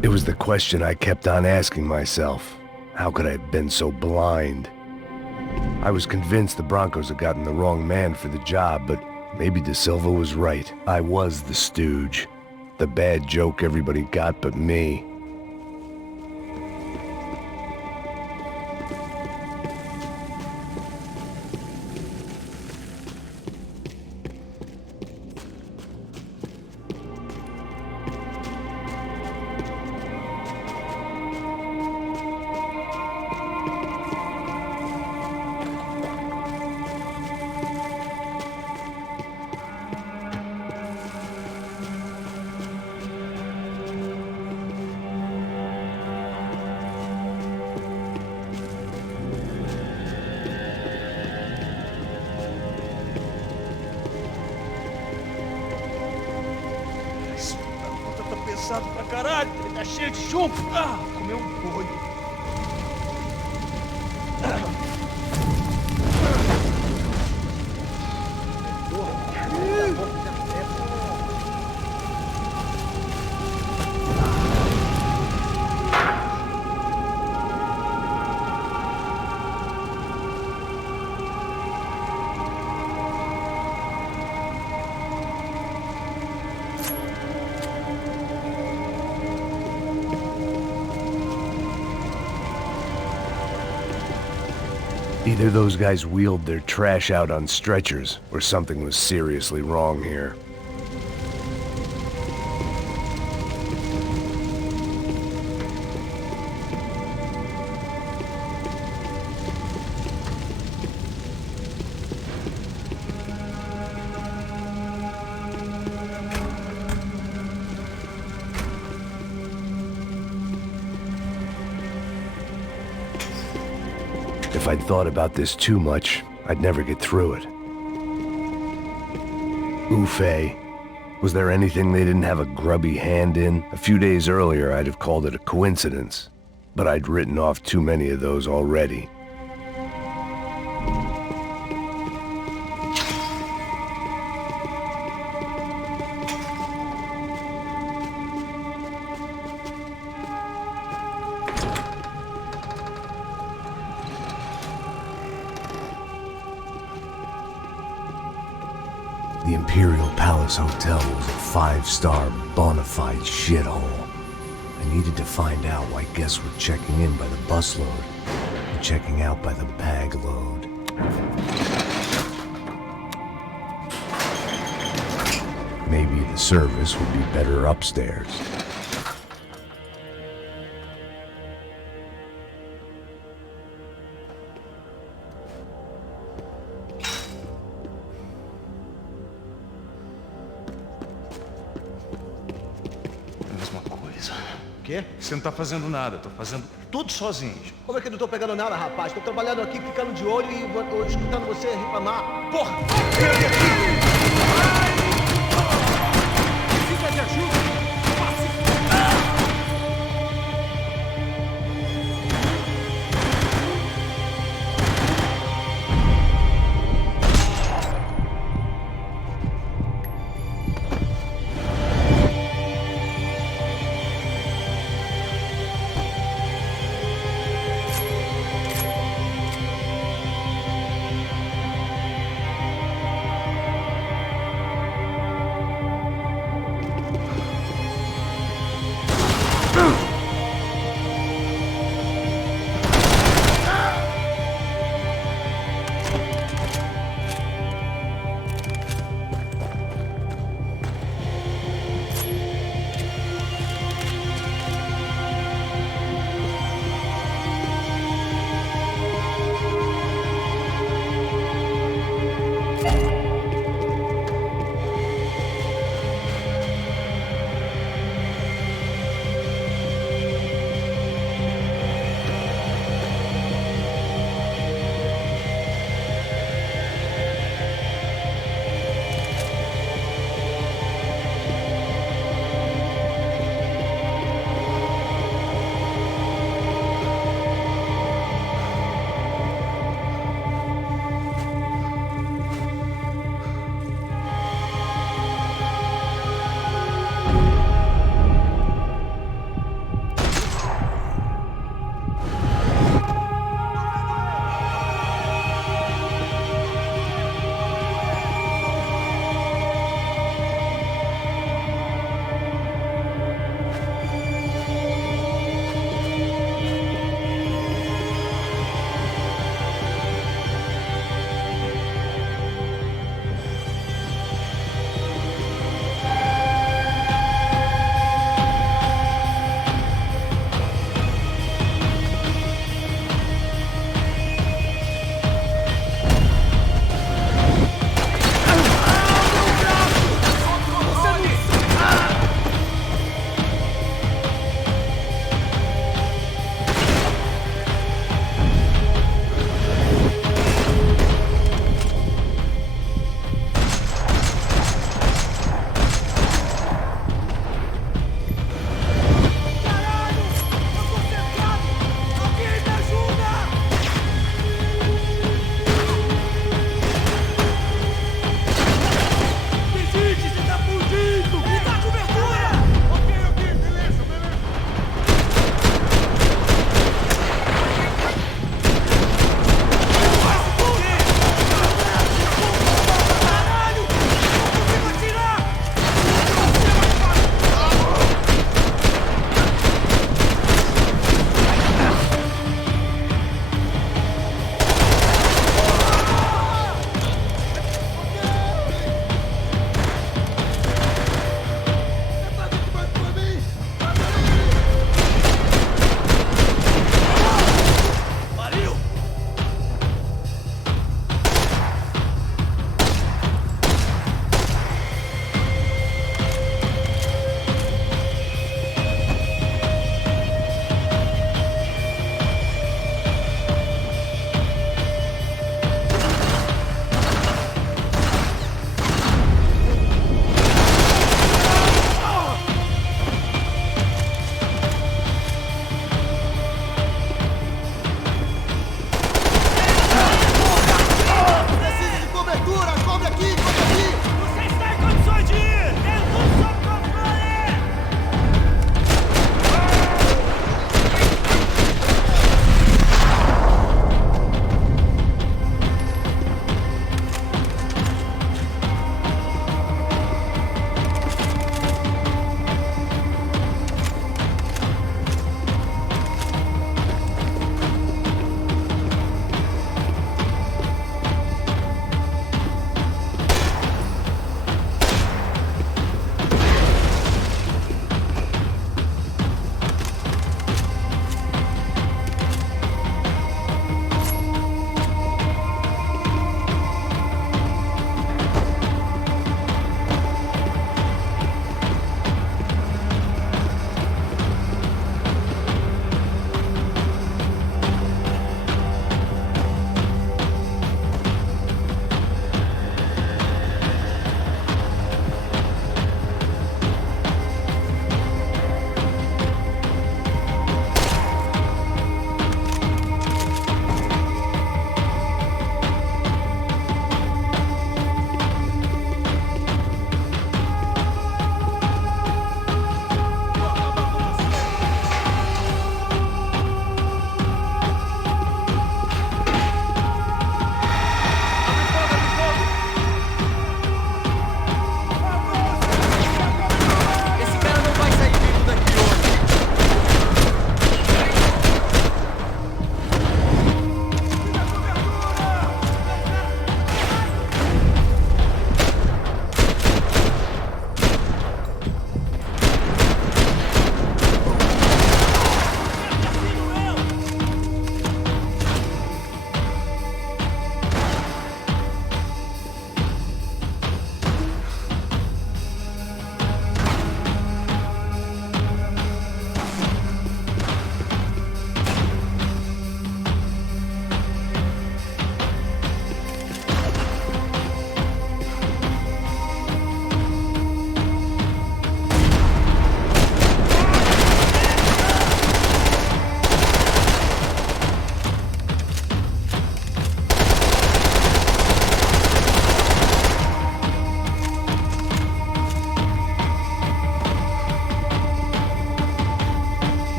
It was the question I kept on asking myself. How could I have been so blind? I was convinced the Broncos had gotten the wrong man for the job, but maybe De Silva was right. I was the stooge. The bad joke everybody got but me. Pesado pra caralho, ele tá cheio de chumbo. Ah, comeu um boi. Either those guys wheeled their trash out on stretchers, or something was seriously wrong here. If I'd thought about this too much, I'd never get through it. Euphoria. Was there anything they didn't have a grubby hand in? A few days earlier, I'd have called it a coincidence, but I'd written off too many of those already. The Imperial Palace Hotel was a five-star, bona fide shithole. I needed to find out why guests were checking in by the busload and checking out by the bag load. Maybe the service would be better upstairs. Quê? Você não tá fazendo nada, tô fazendo tudo sozinho. Como é que eu não tô pegando nada, rapaz? Tô trabalhando aqui, ficando de olho e escutando você reclamar. Porra! Fica de ajuda!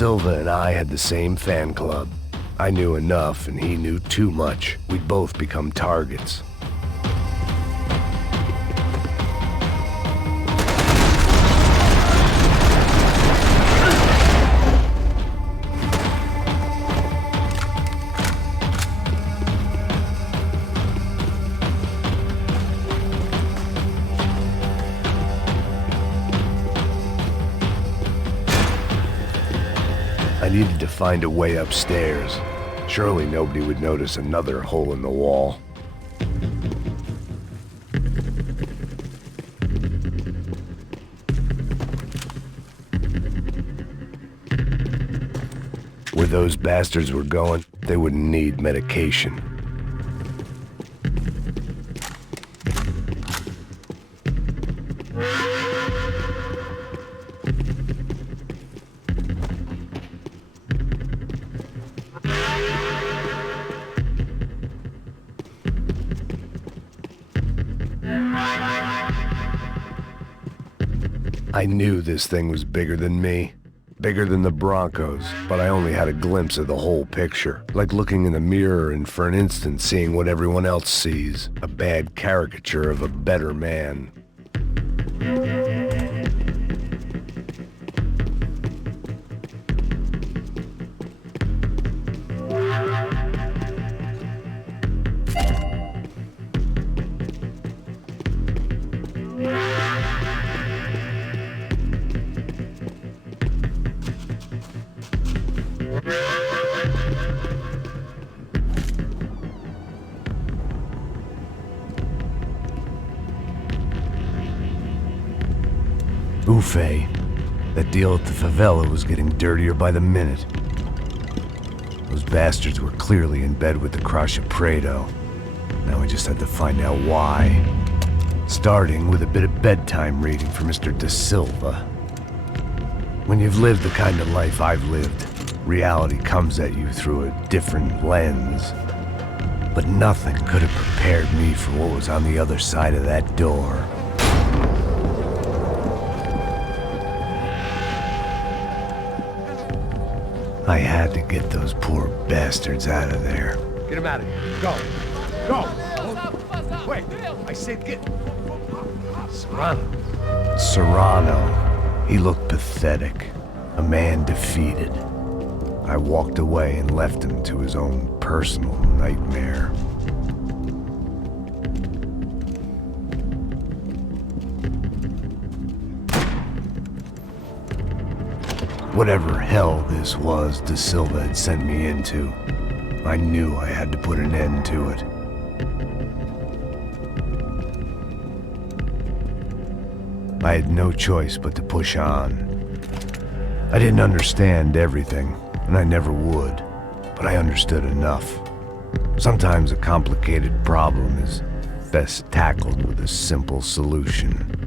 Silva and I had the same fan club. I knew enough and he knew too much. We'd both become targets. I needed to find a way upstairs. Surely nobody would notice another hole in the wall. Where those bastards were going, they wouldn't need medication. I knew this thing was bigger than me, bigger than the Broncos, but I only had a glimpse of the whole picture, like looking in the mirror and for an instant seeing what everyone else sees, a bad caricature of a better man. Euphoria. That deal at the favela was getting dirtier by the minute. Those bastards were clearly in bed with the Crusher Prado. Now we just had to find out why. Starting with a bit of bedtime reading for Mr. Da Silva. When you've lived the kind of life I've lived, reality comes at you through a different lens. But nothing could have prepared me for what was on the other side of that door. I had to get those poor bastards out of there. Get him out of here. Go. Go. Wait. I said get... Serrano. He looked pathetic. A man defeated. I walked away and left him to his own personal nightmare. Whatever hell this was Da Silva had sent me into, I knew I had to put an end to it. I had no choice but to push on. I didn't understand everything, and I never would, but I understood enough. Sometimes a complicated problem is best tackled with a simple solution.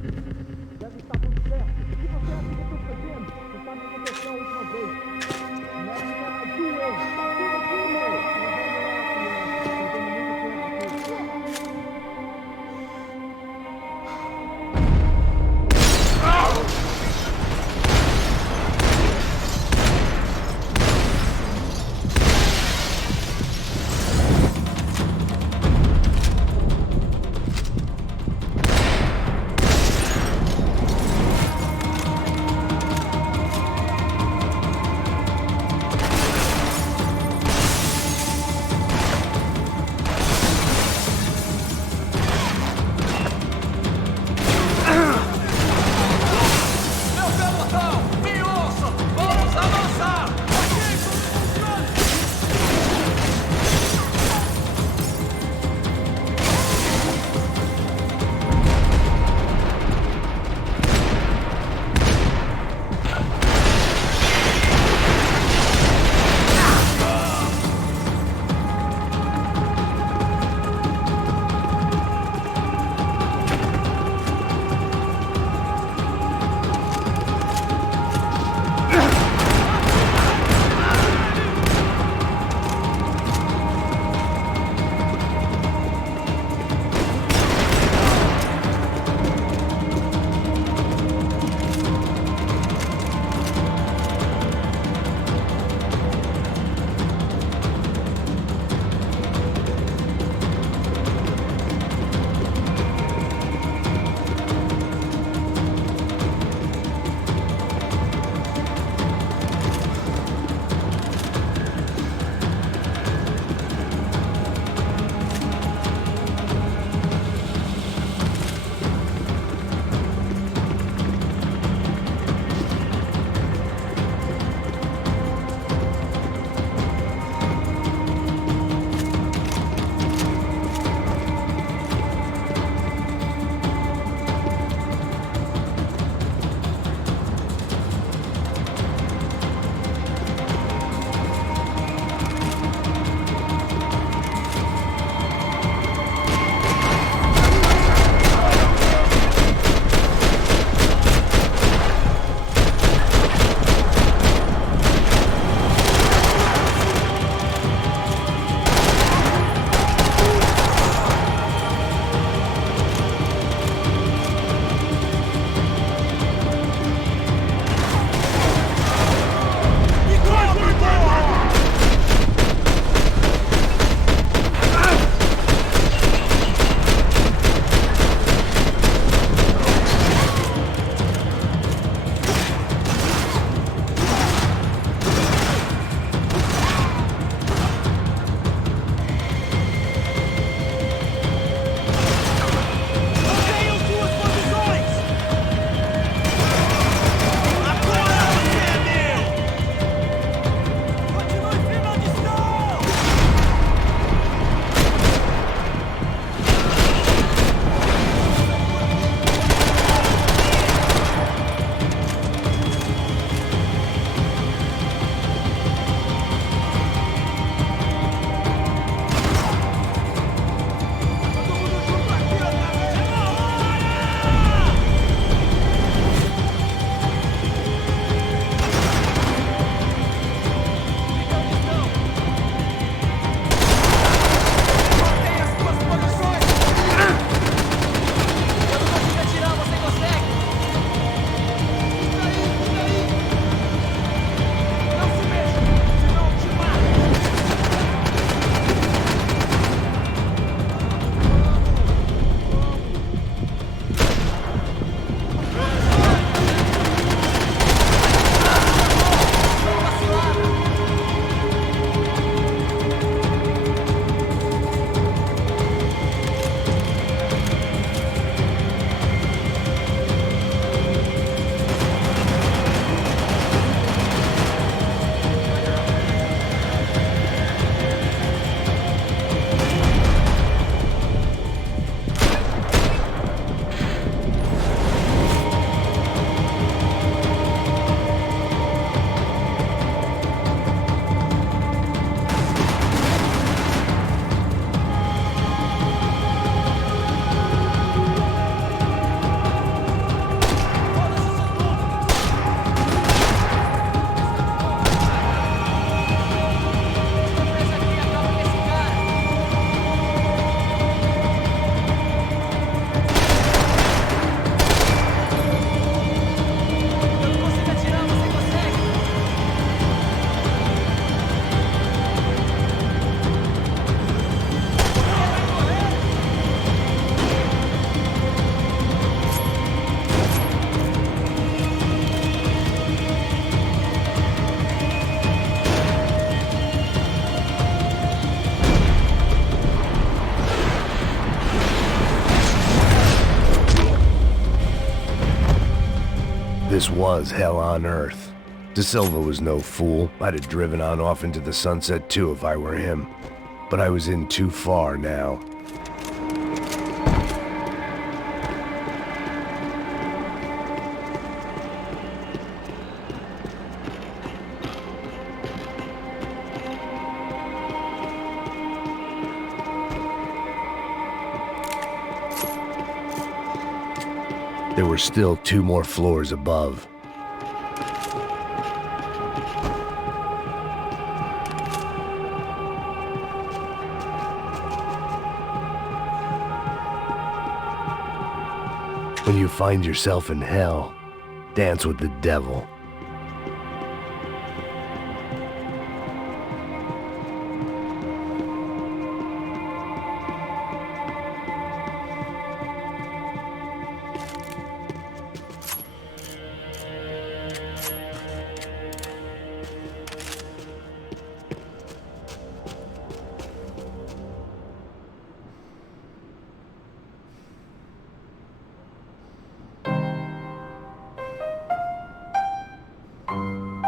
This was hell on earth. De Silva was no fool. I'd have driven on off into the sunset too if I were him. But I was in too far now. There were still 2 more floors above. When you find yourself in hell, dance with the devil.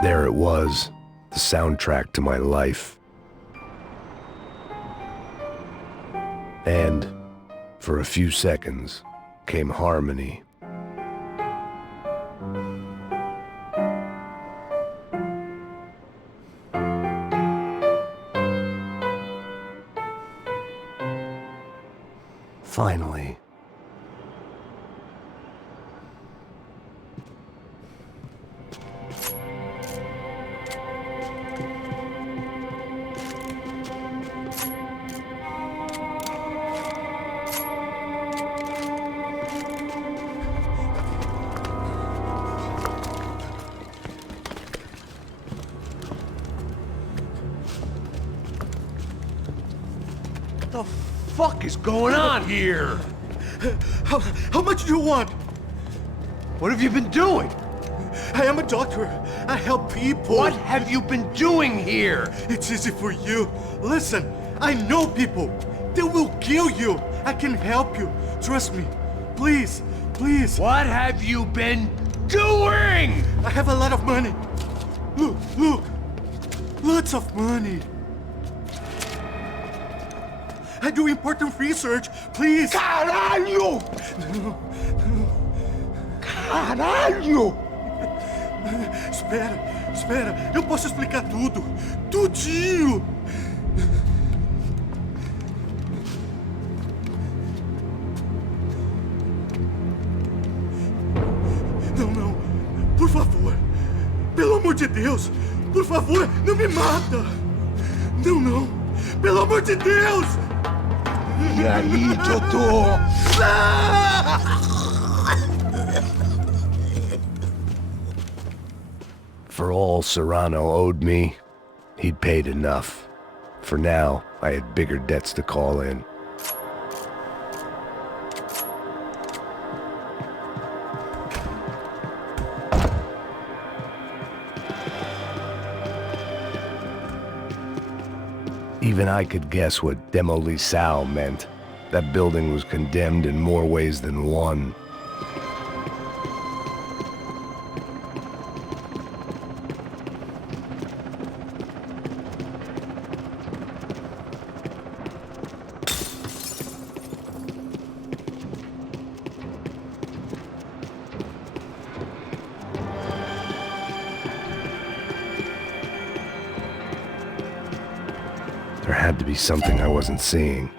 There it was, the soundtrack to my life. And, for a few seconds, came harmony. Finally. What the fuck is going on here? How much do you want? What have you been doing? I am a doctor. I help people. What have you been doing here? It's easy for you. Listen, I know people. They will kill you. I can help you. Trust me. Please, please. What have you been doing? I have a lot of money. Look, look. Lots of money. I do important research. Please. Caralho! Caralho! Espera. Eu posso explicar tudo. Tudinho. Não. Por favor. Pelo amor de Deus. Por favor, não me mata. Não. Pelo amor de Deus. E aí, doutor? For all Serrano owed me, he'd paid enough. For now, I had bigger debts to call in. Even I could guess what demolição meant. That building was condemned in more ways than one. There had to be something I wasn't seeing.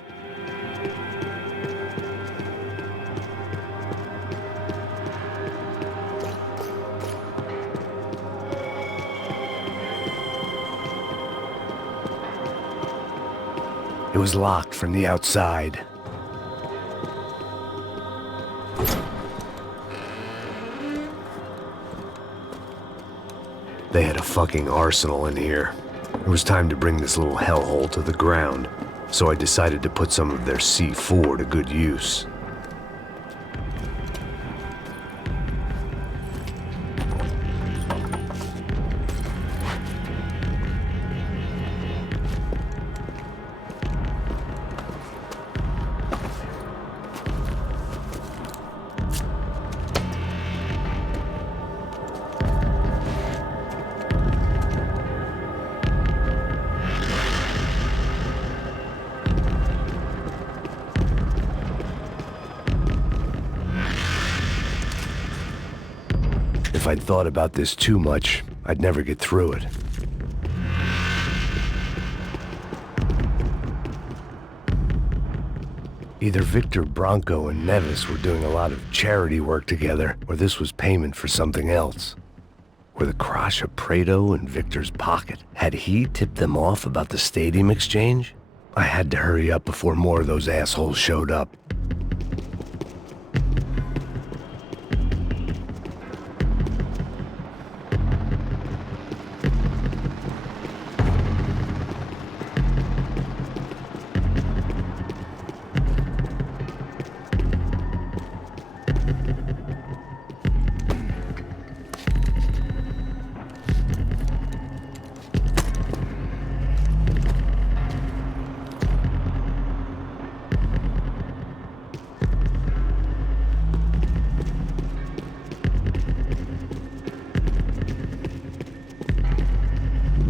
It was locked from the outside. They had a fucking arsenal in here. It was time to bring this little hellhole to the ground, so I decided to put some of their C4 to good use. If I'd thought about this too much, I'd never get through it. Either Victor Branco and Nevis were doing a lot of charity work together, or this was payment for something else. Were the Crash of Prado in Victor's pocket? Had he tipped them off about the stadium exchange? I had to hurry up before more of those assholes showed up.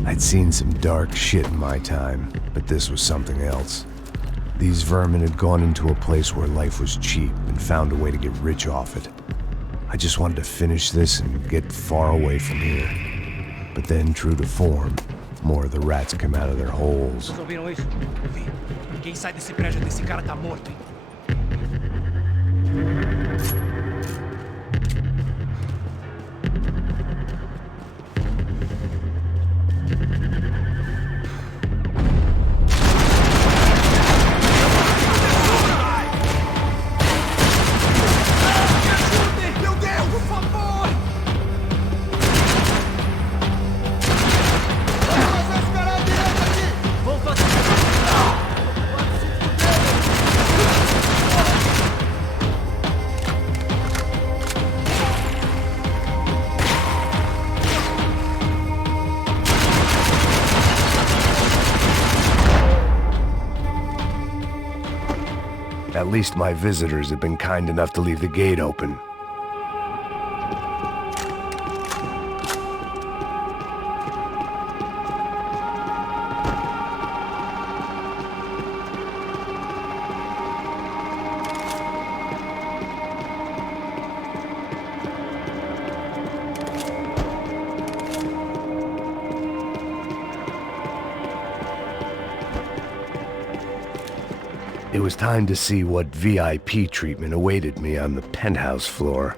I'd seen some dark shit in my time, but this was something else. These vermin had gone into a place where life was cheap and found a way to get rich off it. I just wanted to finish this and get far away from here. But then, true to form, more of the rats come out of their holes. Vocês ouviram isso? Ouvi. Quem sai desse prédio desse cara tá morto, hein? At least my visitors have been kind enough to leave the gate open. It was time to see what VIP treatment awaited me on the penthouse floor.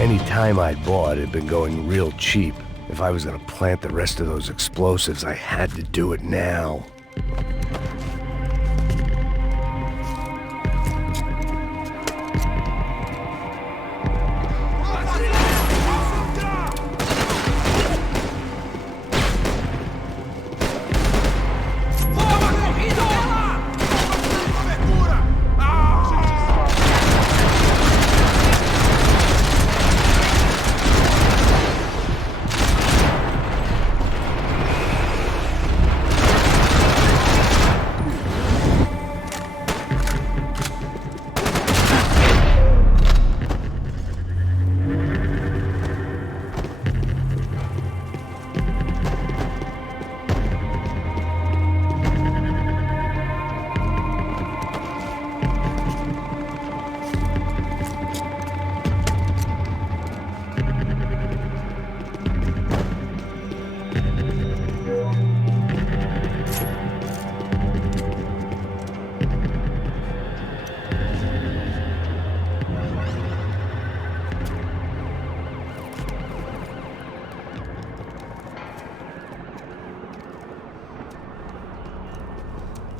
Any time I'd bought had been going real cheap. If I was gonna plant the rest of those explosives, I had to do it now.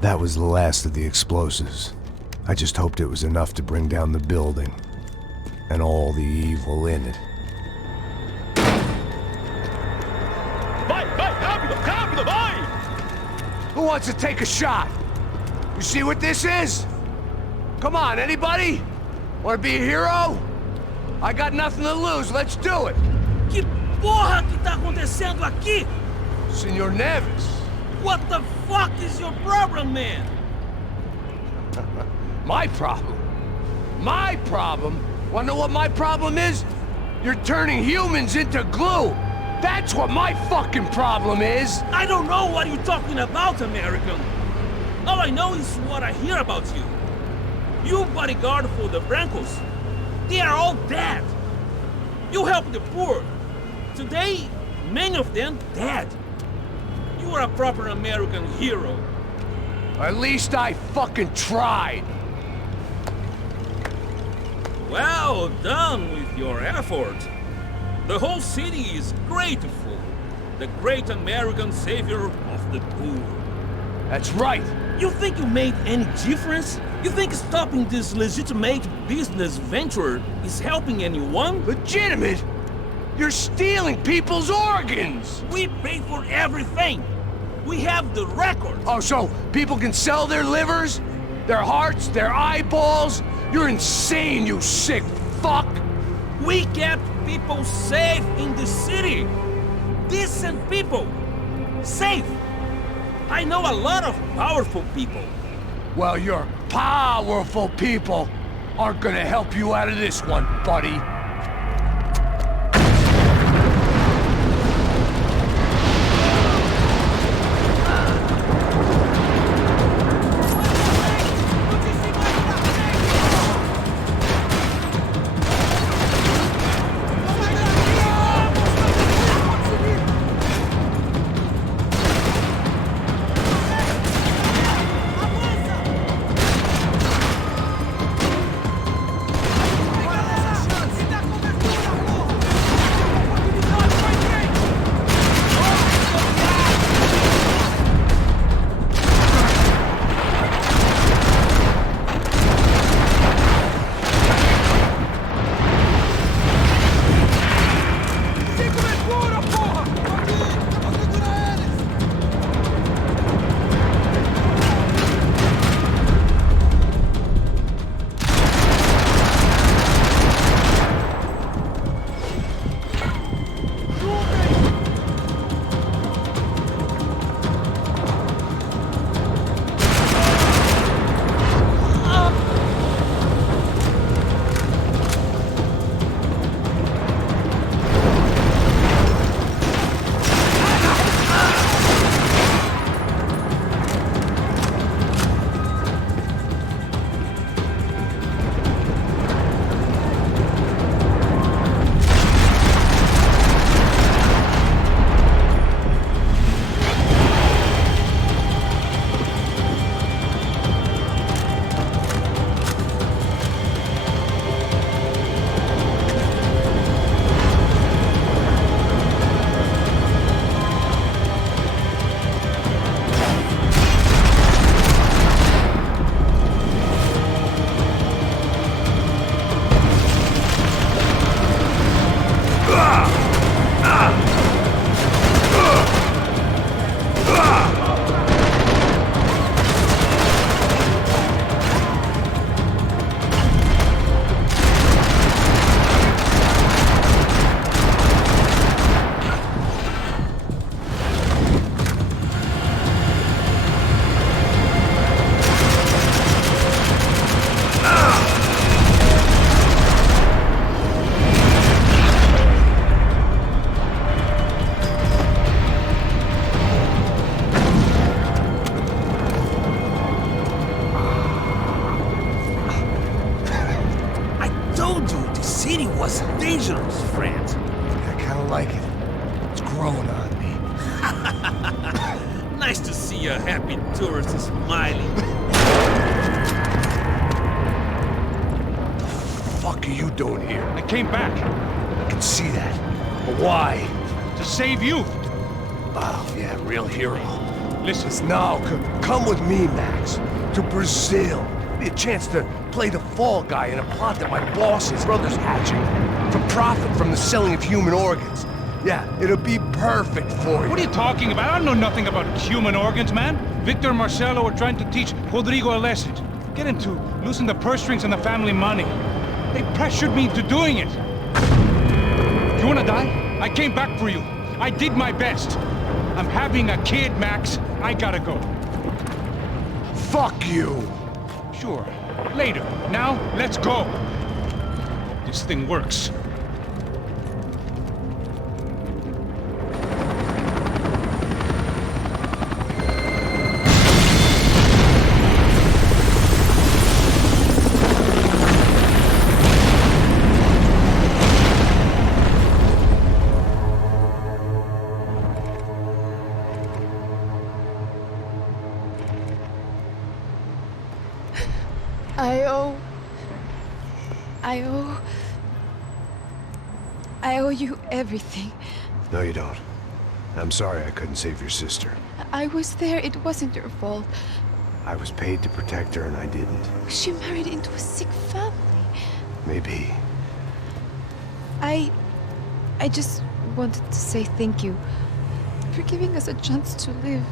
That was the last of the explosives. I just hoped it was enough to bring down the building. And all the evil in it. Vai, rápido, rápido, vai! Who wants to take a shot? You see what this is? Come on, anybody? Want to be a hero? I got nothing to lose, let's do it! Que porra que tá acontecendo aqui? Senor Neves. What the fuck is your problem, man? My problem? My problem? Wanna know what my problem is? You're turning humans into glue! That's what my fucking problem is! I don't know what you're talking about, American. All I know is what I hear about you. You bodyguard for the Brancos. They are all dead. You help the poor. Today, many of them dead. You are a proper American hero. At least I fucking tried. Well done with your effort. The whole city is grateful. The great American savior of the poor. That's right. You think you made any difference? You think stopping this legitimate business venture is helping anyone? Legitimate? You're stealing people's organs! We pay for everything. We have the record. Oh, so people can sell their livers? Their hearts? Their eyeballs? You're insane, you sick fuck! We kept people safe in the city. Decent people. Safe. I know a lot of powerful people. Well, your powerful people aren't gonna help you out of this one, buddy. dangerous, friend. I kinda like it. It's growing on me. Nice to see a happy tourist smiling. What the fuck are you doing here? I came back I can see that. But why? to save you. Oh, yeah, real hero. Listen. No, come with me, Max. To Brazil. Be a chance to play the fall guy in a plot that my boss's brother's hatching. To profit from the selling of human organs. Yeah, it'll be perfect for you. What are you talking about? I don't know nothing about human organs, man. Victor and Marcelo are trying to teach Rodrigo a lesson. Get him to loosen the purse strings and the family money. They pressured me into doing it. You wanna die? I came back for you. I did my best. I'm having a kid, Max. I gotta go. Fuck you! Sure. Later. Now, let's go. This thing works. I owe you everything. No, you don't. I'm sorry I couldn't save your sister. I was there. It wasn't your fault. I was paid to protect her and I didn't. She married into a sick family. Maybe. I just wanted to say thank you for giving us a chance to live.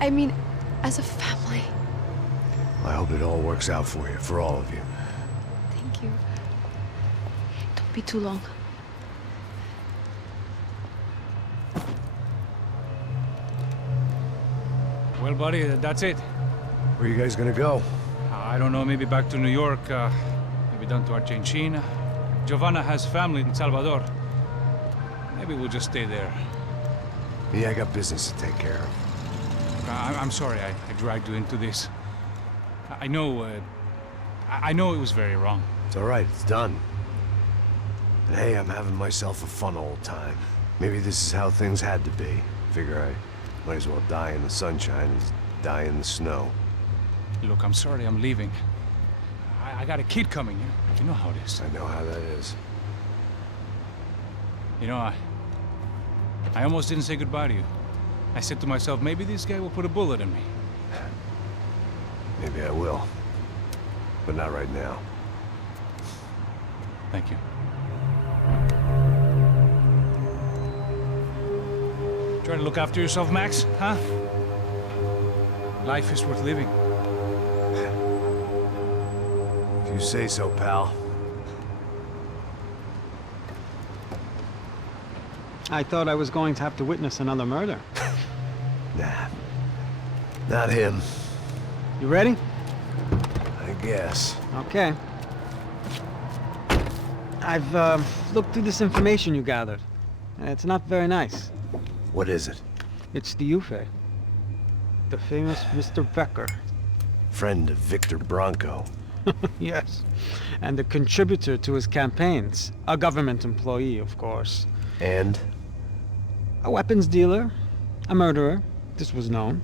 I mean, as a family. I hope it all works out for you, for all of you. Thank you. Don't be too long. Well, buddy, that's it. Where are you guys gonna go? I don't know, maybe back to New York, maybe down to Argentina. Giovanna has family in Salvador. Maybe we'll just stay there. Yeah, I got business to take care of. I'm sorry I dragged you into this. I know it was very wrong. It's all right, it's done. But hey, I'm having myself a fun old time. Maybe this is how things had to be. Figure I might as well die in the sunshine as die in the snow. Look, I'm sorry I'm leaving. I got a kid coming. You know how it is. I know how that is. You know, I almost didn't say goodbye to you. I said to myself, maybe this guy will put a bullet in me. Maybe I will. But not right now. Thank you. Try to look after yourself, Max, huh? Life is worth living. If you say so, pal. I thought I was going to have to witness another murder. Nah. Not him. You ready? I guess. Okay. I've looked through this information you gathered. It's not very nice. What is it? It's the Euphoria. The famous Mr. Becker. Friend of Victor Branco. Yes. And a contributor to his campaigns. A government employee, of course. And? A weapons dealer. A murderer. This was known.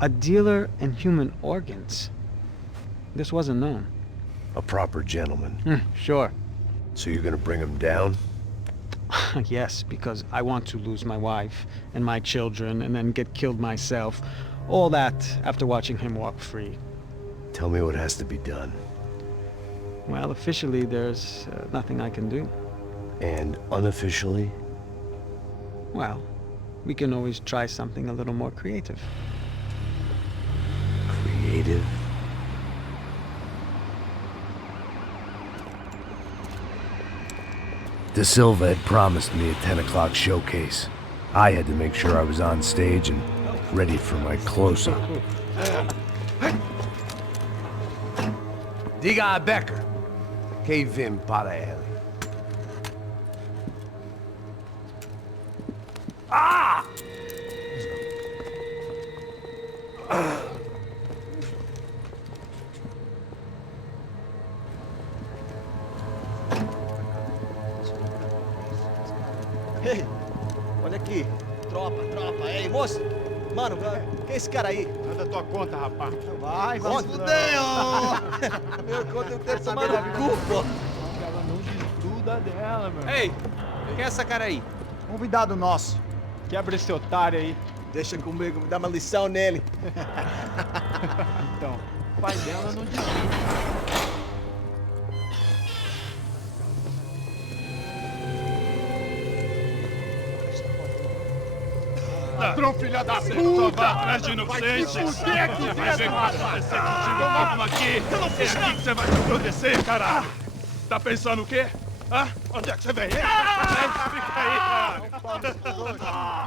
A dealer in human organs. This wasn't known. A proper gentleman. Sure. So you're gonna bring him down? Yes, because I want to lose my wife and my children and then get killed myself. All that after watching him walk free. Tell me what has to be done. Well, officially, there's nothing I can do. And unofficially? Well, we can always try something a little more creative. Creative? De Silva had promised me a 10 o'clock showcase. I had to make sure I was on stage and ready for my close-up. Diga a Becker. Que vim para ele. Ah! Ei, olha aqui. Tropa. Ei, moço. Mano, quem é esse cara aí? Manda tua conta, rapaz. Vai se fuder, Meu conta eu tenho que tomar no cu, pô. Ela não estuda dela, meu. Ei, quem é essa cara aí? Convidado nosso. Quebra esse otário aí. Deixa comigo, me dá uma lição nele. Então, o pai dela não diz. Ladrão, filha da puta! Só vai atrás de inocentes! Vai se fuder aqui Vai ver o que vai acontecer contigo! Vamos aqui! É aqui que você vai se proteger, caralho! Tá pensando o quê? Hã? Onde é que você vem? Fica aí, caralho!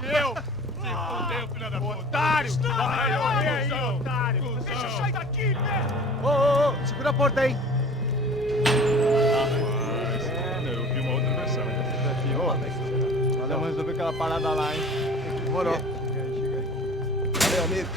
E eu? Se fudeu, filha da puta! Otário! Vai, otário! Deixa eu sair daqui, né? Ô, segura a porta aí. Eu vi uma outra versão. Vamos resolver aquela parada lá, hein? Demorou. Valeu, amigo.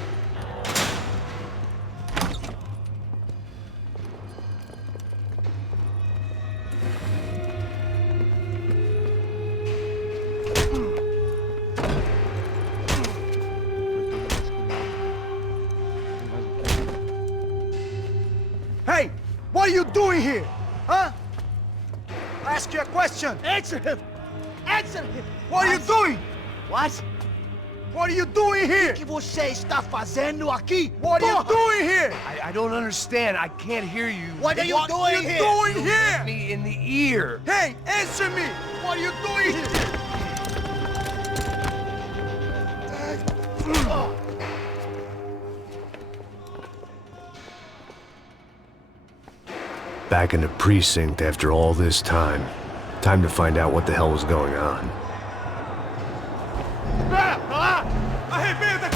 Hey, what are you doing here? Huh? I ask you a question. Answer him! Answer him! What are you doing? What? What are you doing here? O que você está fazendo aqui? What are you Porra! doing here? I don't understand. I can't hear you. What are you doing here? doing You here? hit me in the ear. Hey, answer me! What are you doing here? Back in the precinct after all this time. Time to find out what the hell was going on. Arrebenta!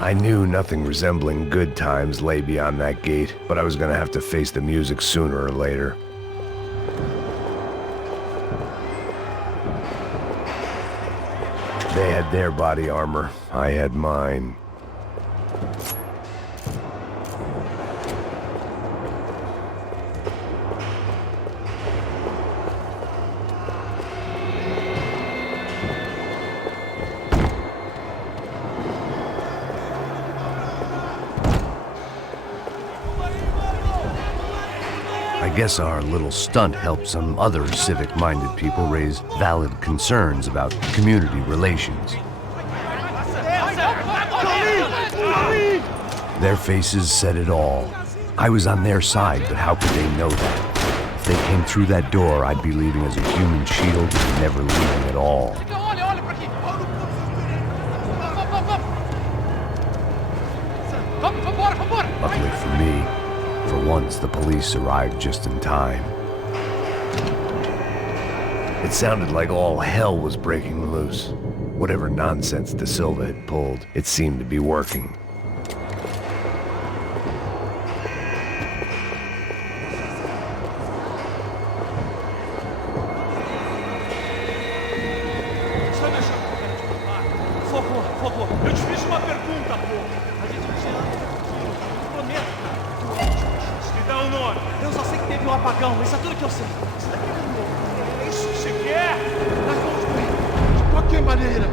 I knew nothing resembling good times lay beyond that gate, but I was gonna have to face the music sooner or later. They had their body armor, I had mine. I guess our little stunt helped some other civic-minded people raise valid concerns about community relations. Their faces said it all. I was on their side, but how could they know that? If they came through that door, I'd be leaving as a human shield and never leaving at all. Luckily for me, for once the police arrived just in time. It sounded like all hell was breaking loose. Whatever nonsense De Silva had pulled, it seemed to be working. Por favor, eu te fiz uma pergunta, pô. A gente não tinha nada aqui. Prometo, cara. Me dá o nome. Eu só sei que teve um apagão, isso é tudo que eu sei. Você tá querendo morrer? É isso que você quer? Nós vamos ver. De qualquer maneira.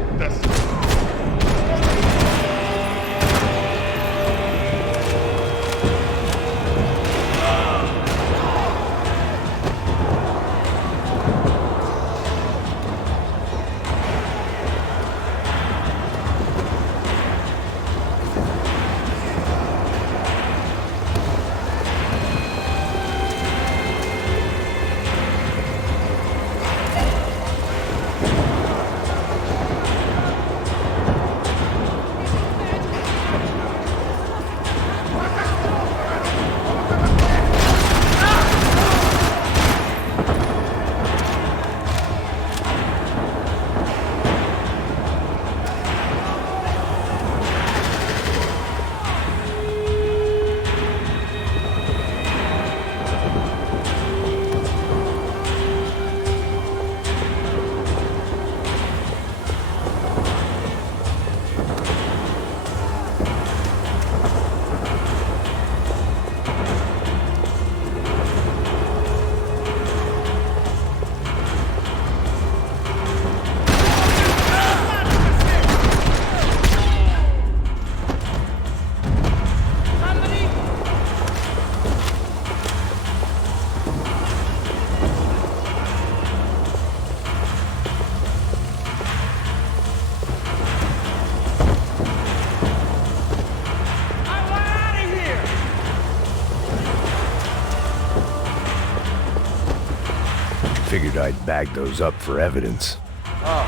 figured I'd bag those up for evidence. Oh.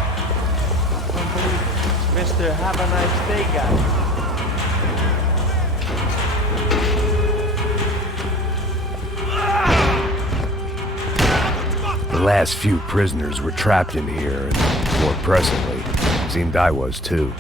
Don't believe it. Mr. Have a nice day, guy. The last few prisoners were trapped in here, and more presently, seemed I was too.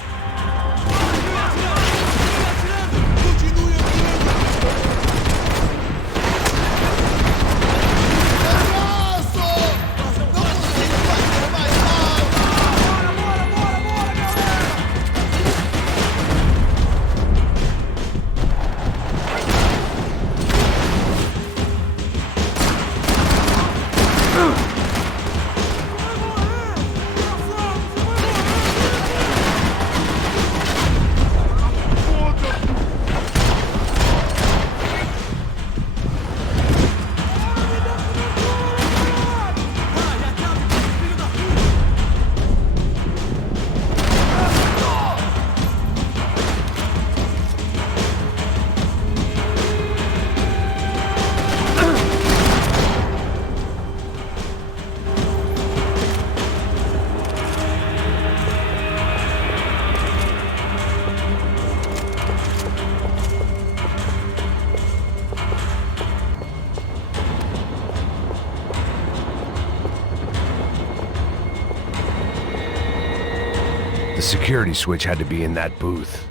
The security switch had to be in that booth.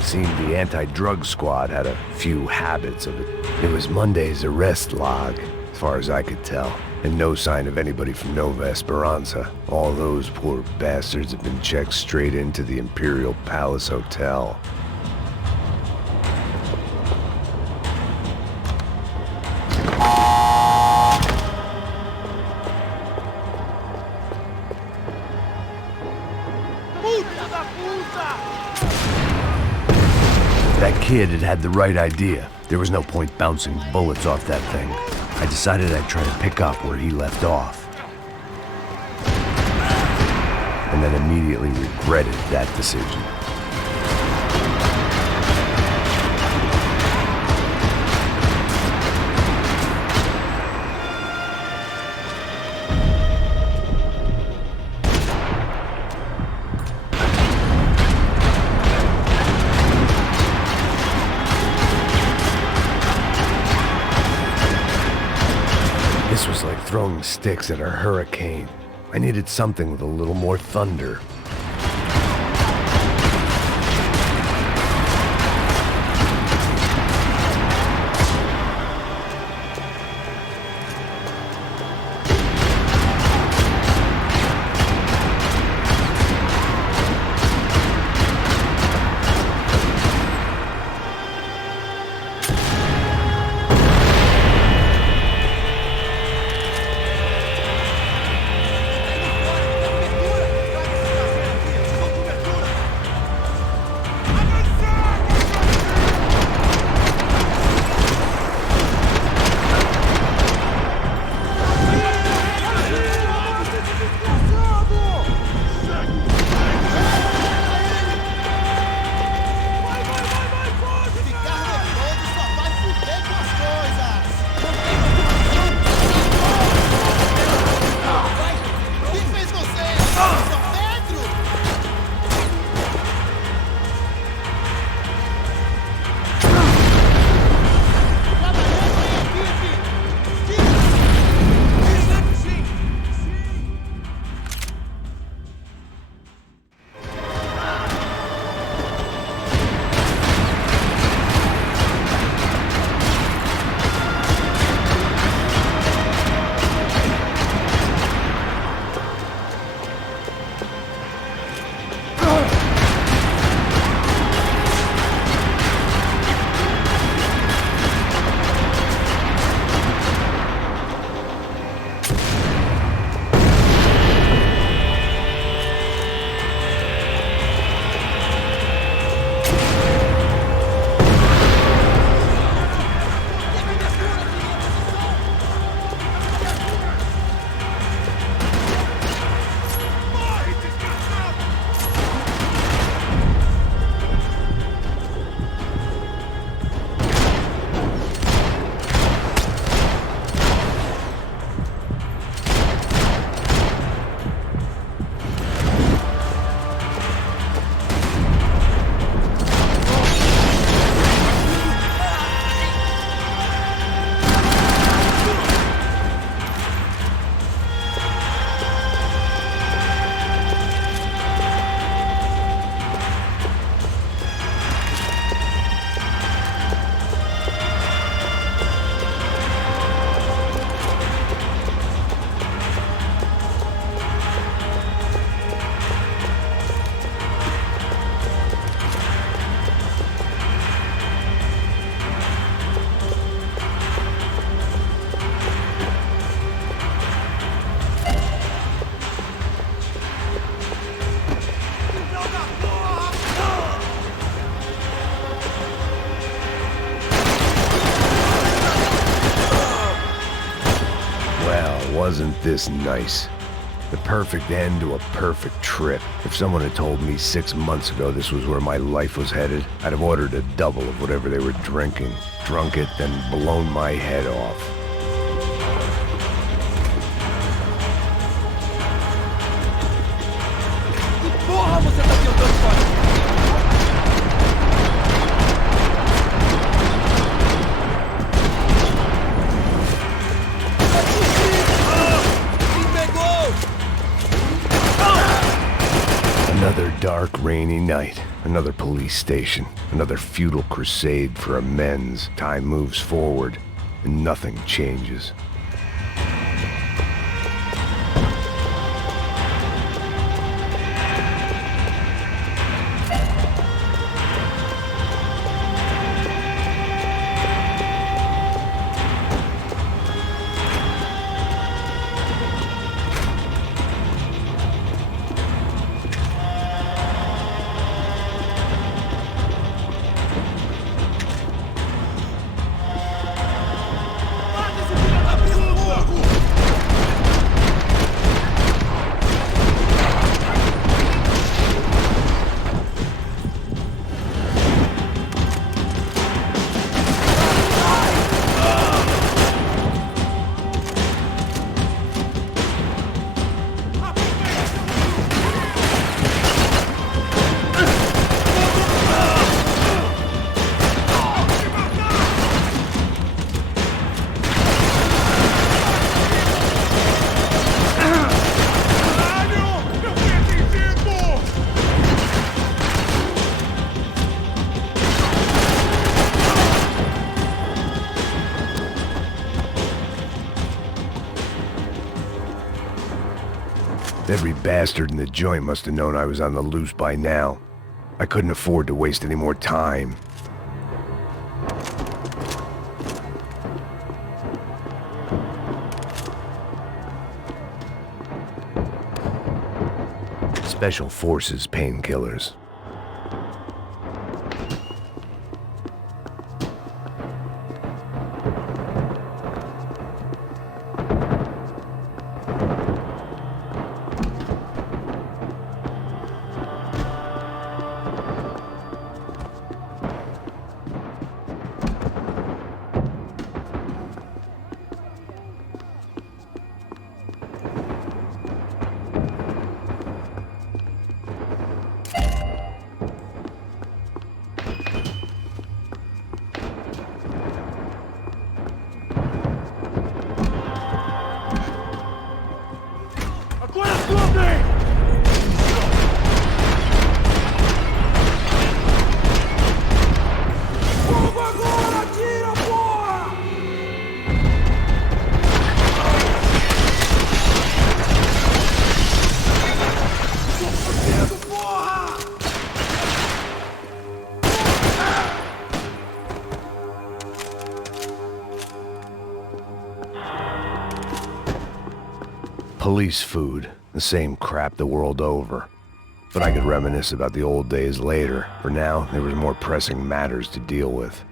Seemed the anti-drug squad had a few habits of it. It was Monday's arrest log, as far as I could tell, and no sign of anybody from Nova Esperanza. All those poor bastards have been checked straight into the Imperial Palace Hotel. That kid had the right idea. There was no point bouncing bullets off that thing. I decided I'd try to pick up where he left off. And then immediately regretted that decision. This was like throwing sticks at a hurricane. I needed something with a little more thunder. wasn't this nice? The perfect end to a perfect trip. If someone had told me 6 months ago this was where my life was headed, I'd have ordered a double of whatever they were drinking, drunk it, then blown my head off. Que porra você tá tentando fazer? Another dark, rainy night. Another police station. Another futile crusade for amends. Time moves forward, and nothing changes. Every bastard in the joint must have known I was on the loose by now. I couldn't afford to waste any more time. Special Forces painkillers. Police food, the same crap the world over. But I could reminisce about the old days later. For now, there was more pressing matters to deal with.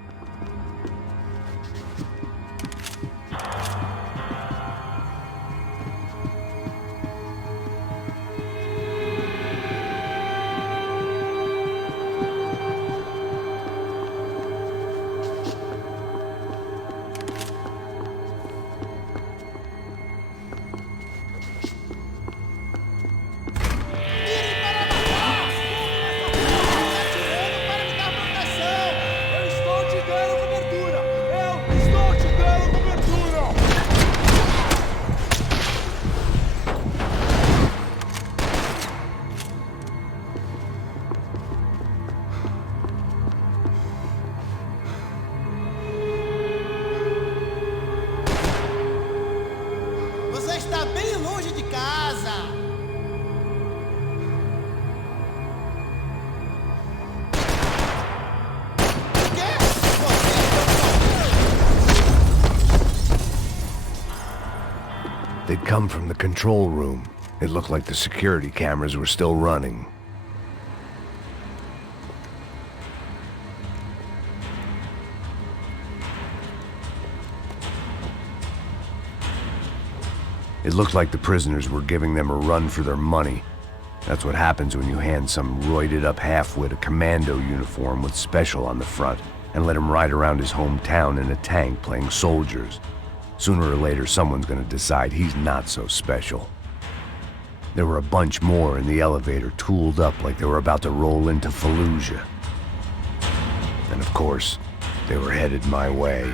They'd come from the control room. It looked like the security cameras were still running. It looked like the prisoners were giving them a run for their money. That's what happens when you hand some roided-up halfwit a commando uniform with special on the front and let him ride around his hometown in a tank playing soldiers. Sooner or later, someone's gonna decide he's not so special. There were a bunch more in the elevator, tooled up like they were about to roll into Fallujah. And of course, they were headed my way.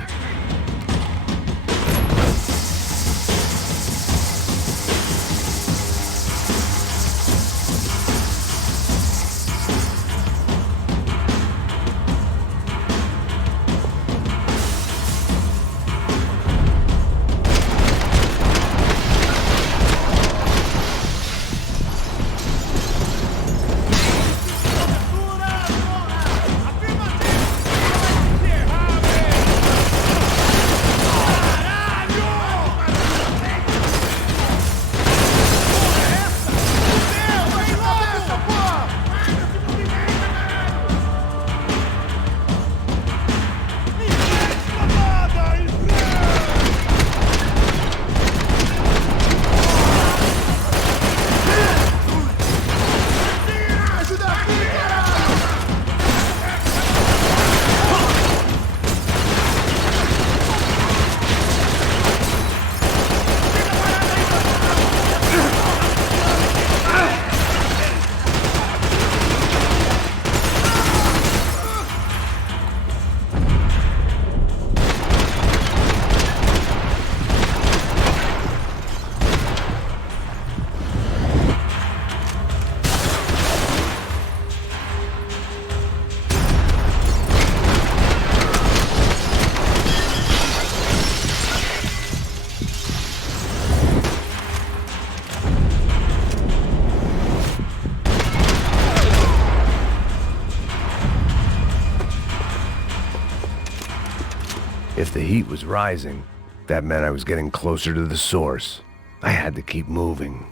If the heat was rising, that meant I was getting closer to the source. I had to keep moving.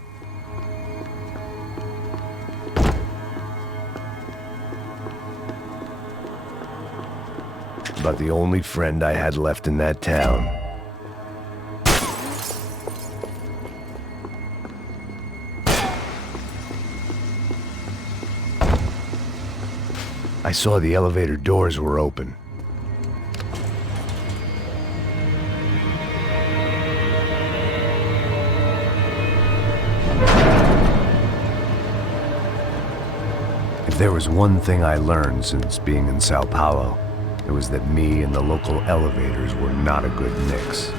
About the only friend I had left in that town. I saw the elevator doors were open. If there was one thing I learned since being in São Paulo, it was that me and the local elevators were not a good mix.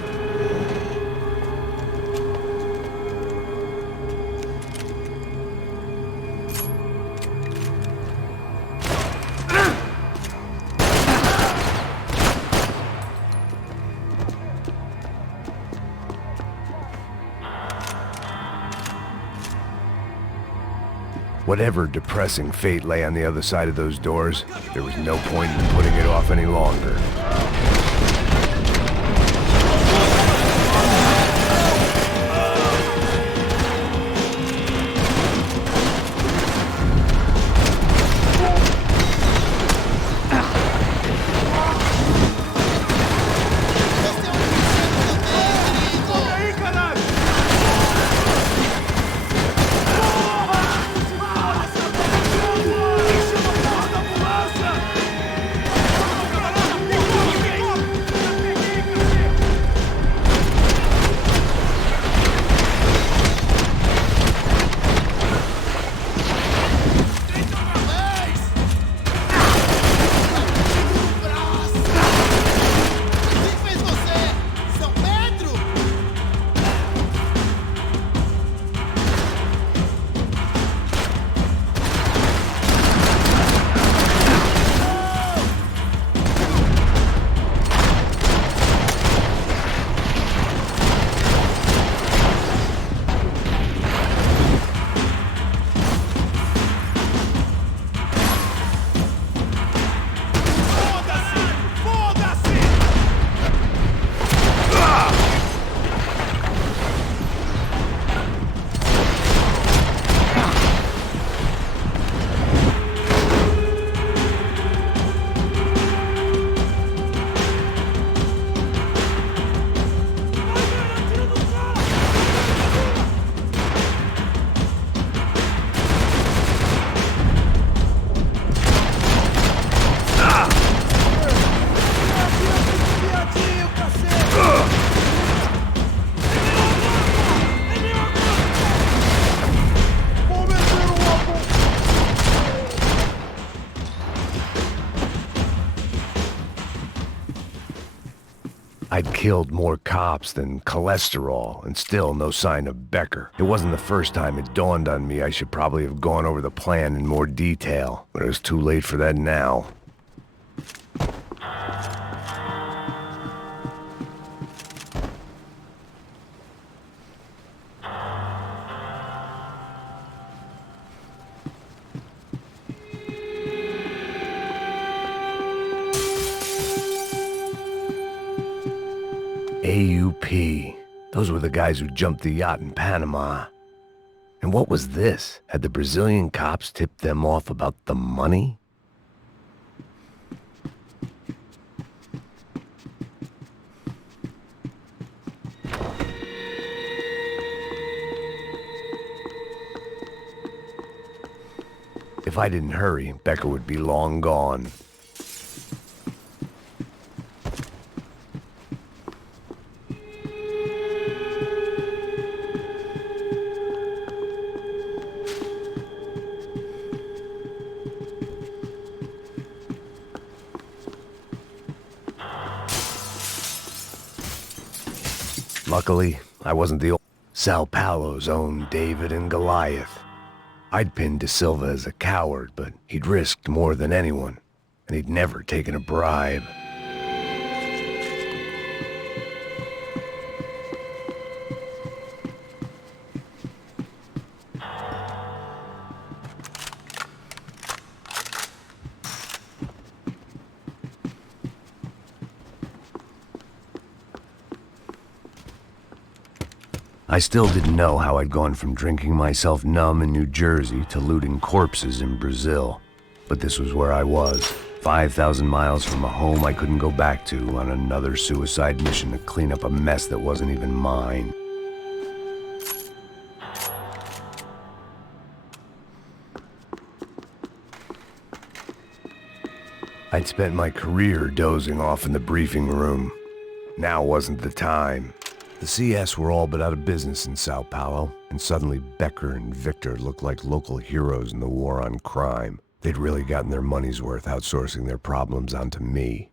Whatever depressing fate lay on the other side of those doors, there was no point in putting it off any longer. I'd killed more cops than cholesterol, and still no sign of Becker. It wasn't the first time it dawned on me I should probably have gone over the plan in more detail, but it was too late for that now. AUP. Those were the guys who jumped the yacht in Panama. And what was this? Had the Brazilian cops tipped them off about the money? If I didn't hurry, Becker would be long gone. Luckily, I wasn't the old Sao Paulo's own David and Goliath. I'd pinned De Silva as a coward, but he'd risked more than anyone, and he'd never taken a bribe. I still didn't know how I'd gone from drinking myself numb in New Jersey to looting corpses in Brazil. But this was where I was, 5,000 miles from a home I couldn't go back to, on another suicide mission to clean up a mess that wasn't even mine. I'd spent my career dozing off in the briefing room. Now wasn't the time. The CS were all but out of business in Sao Paulo, and suddenly Becker and Victor looked like local heroes in the war on crime. They'd really gotten their money's worth outsourcing their problems onto me.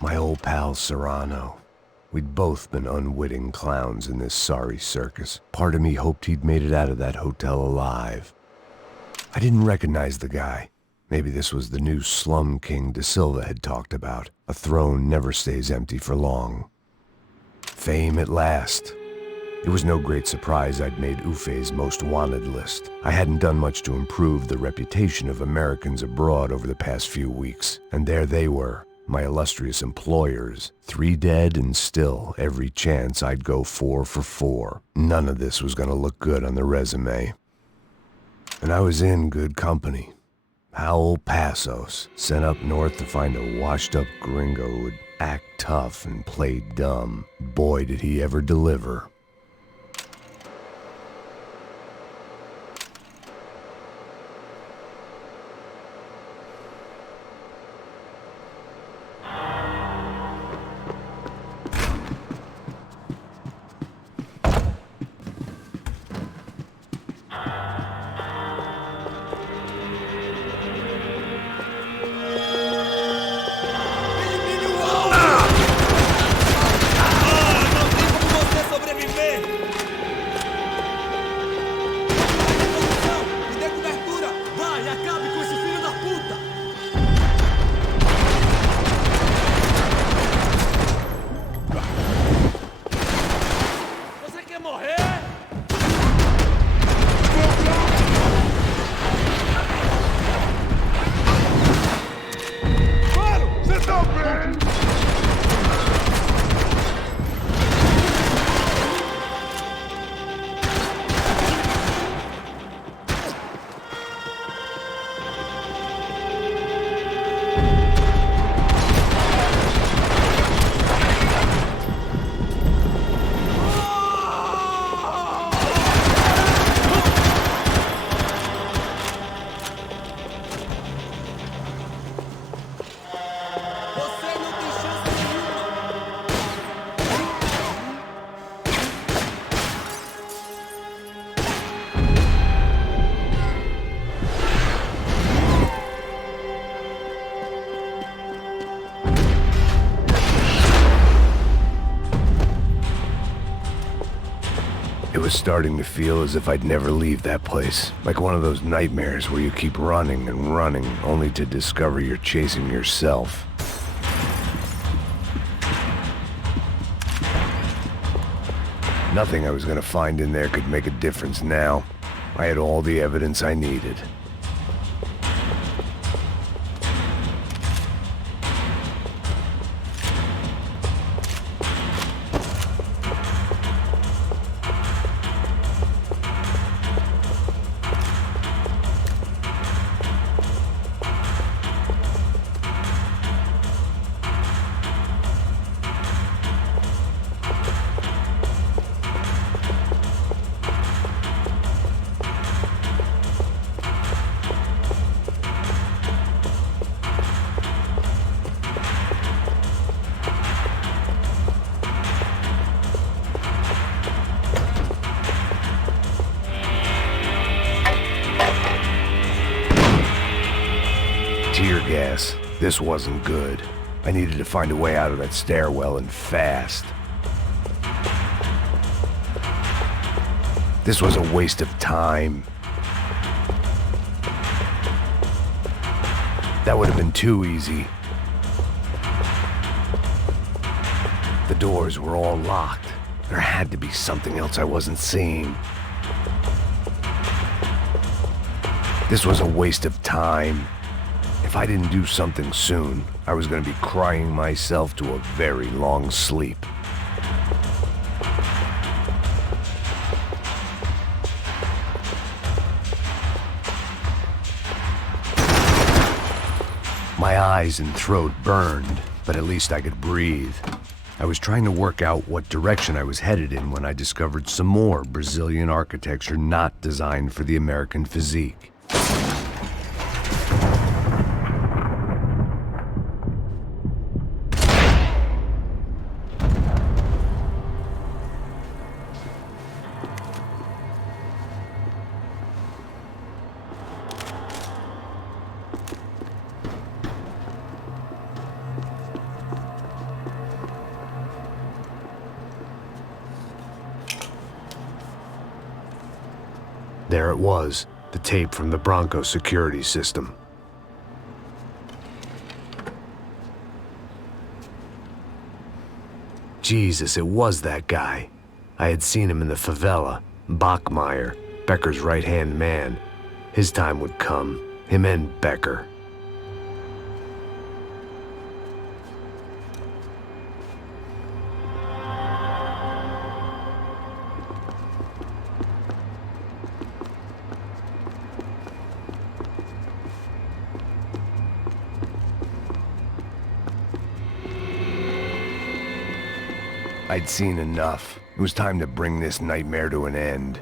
My old pal Serrano. We'd both been unwitting clowns in this sorry circus. Part of me hoped he'd made it out of that hotel alive. I didn't recognize the guy. Maybe this was the new slum king De Silva had talked about. A throne never stays empty for long. Fame at last. It was no great surprise I'd made Ufe's most wanted list. I hadn't done much to improve the reputation of Americans abroad over the past few weeks, and there they were, my illustrious employers, 3 dead and still every chance I'd go 4 for 4. None of this was gonna look good on the resume. And I was in good company. Howell Passos, sent up north to find a washed-up gringo who would act tough and play dumb. Boy, did he ever deliver. It was starting to feel as if I'd never leave that place. Like one of those nightmares where you keep running and running, only to discover you're chasing yourself. Nothing I was gonna find in there could make a difference now. I had all the evidence I needed. Tear gas. This wasn't good. I needed to find a way out of that stairwell and fast. This was a waste of time. That would have been too easy. The doors were all locked. There had to be something else I wasn't seeing. This was a waste of time. If I didn't do something soon, I was going to be crying myself to a very long sleep. My eyes and throat burned, but at least I could breathe. I was trying to work out what direction I was headed in when I discovered some more Brazilian architecture not designed for the American physique. There it was, the tape from the Branco security system. Jesus, it was that guy. I had seen him in the favela, Bachmeyer, Becker's right-hand man. His time would come, him and Becker. I'd seen enough. It was time to bring this nightmare to an end.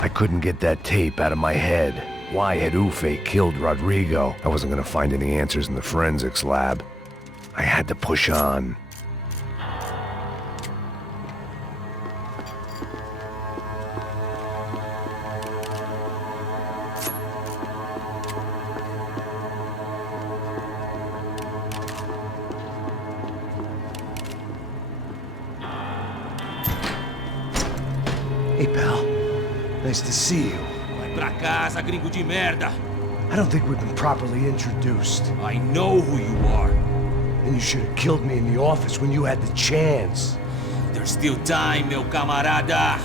I couldn't get that tape out of my head. Why had Ufe killed Rodrigo? I wasn't gonna find any answers in the forensics lab. I had to push on. Hey, pal. Nice to see you. Vai pra casa, gringo de merda. I don't think we've been properly introduced. I know who you are. And you should have killed me in the office when you had the chance. There's still time, meu camarada.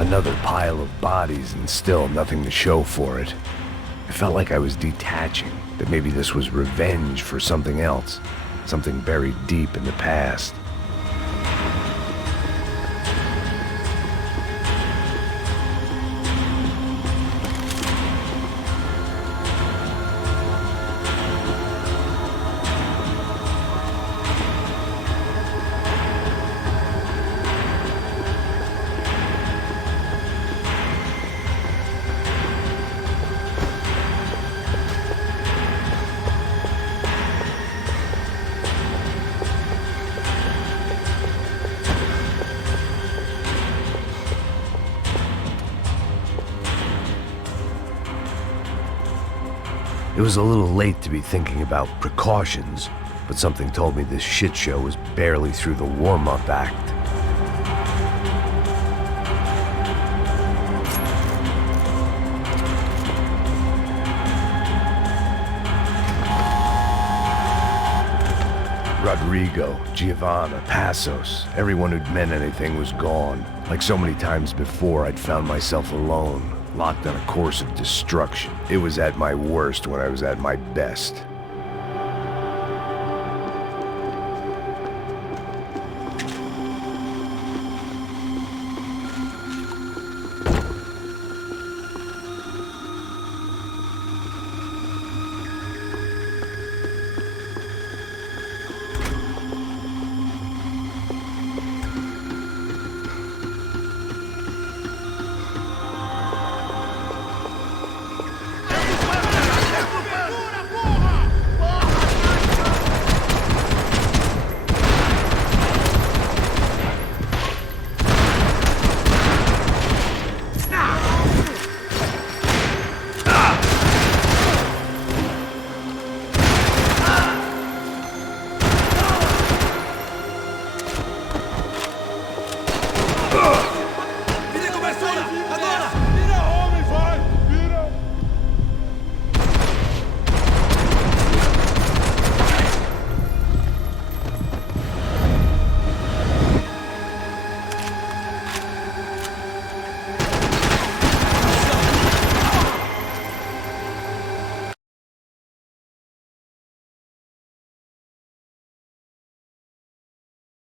Another pile of bodies and still nothing to show for it. It felt like I was detaching, that maybe this was revenge for something else, something buried deep in the past. It was a little late to be thinking about precautions, but something told me this shit show was barely through the warm-up act. Rodrigo, Giovanna, Passos, everyone who'd meant anything was gone. Like so many times before, I'd found myself alone, locked on a course of destruction. It was at my worst when I was at my best.